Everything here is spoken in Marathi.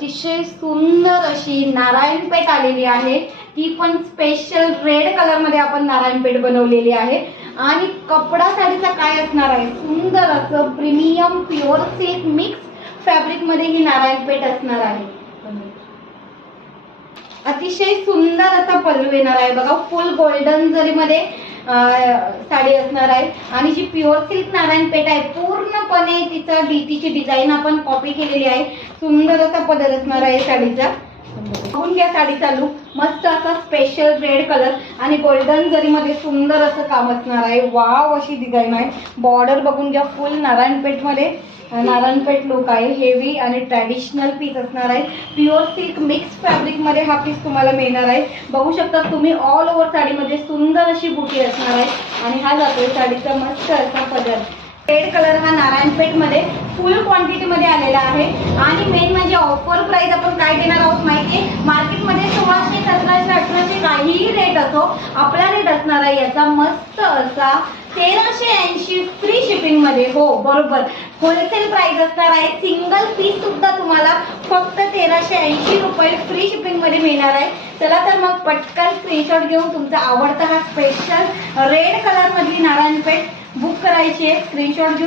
अतिशय सुंदर अशी नारायणपेठ आलेली आहे। ती पण स्पेशल रेड कलर मध्ये आपण नारायणपेठ बनवलेली आहे। आणि कपडा साडीचा काय असणार आहे, सुंदर असं premium pure silk mix fabric मध्ये ही नारायणपेठ असणार आहे। अतिशय सुंदर असा पल्लू येणार आहे बघा, फुल गोल्डन जरी मध्ये साडी असणार आहे। आणि जी प्युअर सिल्क नारायणपेठ आहे पूर्णपणे तिचा डीटीची डिझाईन आपण कॉपी केलेली आहे। सुंदर असा पदर असणार आहे साडीचा। बघून घ्या साडीचा लुक, मस्त असा स्पेशल रेड कलर आणि गोल्डन जरी मध्ये सुंदर असं काम असणार आहे। वाव अशी डिझाईन आहे। बॉर्डर बघून घ्या, फुल नारायणपेठ मध्ये नारायणपेठ लुक आहे। हेवी आणि ट्रॅडिशनल पीस असणार आहे। प्युअर सिल्क मिक्स फॅब्रिक मध्ये हा पीस तुम्हाला मिळणार आहे। बघू शकता तुम्ही ऑल ओव्हर साडीमध्ये सुंदर अशी बुटी असणार आहे। आणि हा जातोय साडीचा मस्त असा पदर। रेड कलर हा नारायणपेठ मध्ये फुल क्वांटिटी मध्ये आलेला आहे। आणि मेन म्हणजे ऑफर प्राइस आपण काय देणार आहोत माहितीये, मार्केटमध्ये 1600, 1700, 1800 काहीही रेट असो, आपला रेट असणार आहे याचा मस्त असा 1380 फ्री शिपिंग मध्ये। हो बरोबर, होलसेल प्राइस असणार आहे। सिंगल पीस सुद्धा तुम्हाला फक्त 1380 रुपये फ्री शिपिंग मध्ये मिळणार आहे। चला तर मग पटकन स्क्रीनशॉट घेऊन तुमचा आवडता हा स्पेशल रेड कलर मधली नारायणपेठ बुक करायची आहे। स्क्रीनशॉट